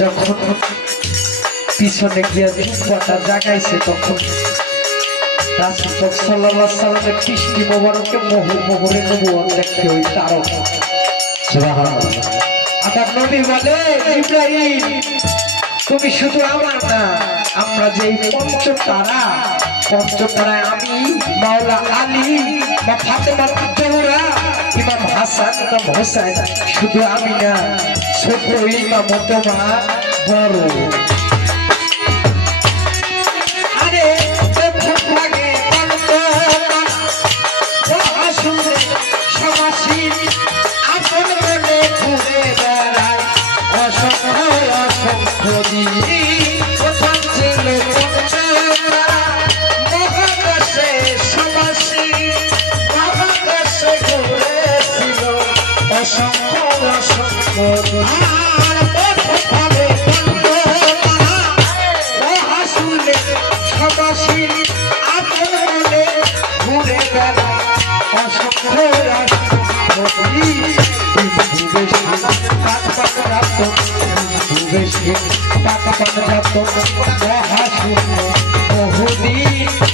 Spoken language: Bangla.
যখন পিছনে গিয়ে জুব্বাটা জাগাইছে তখন রাসূল সাল্লাল্লাহু আলাইহি সাল্লামের কৃষ্টি মোবারকে মোহরে নবুয়ত দেখে ওই তারক। সুবহানাল্লাহ। আমার নবী বলে, ইব্রাহিম তুমি শুধু আমার না, আমরা যে পঞ্চতারায় আমি, মাওলা আলী বা ফাতেমা জোহরা, ইমাম হাসান ইমাম হোসেন, শুধু আমি না, ছোট ইমাম তোমার বড়। মহাশূন্য বহুদিন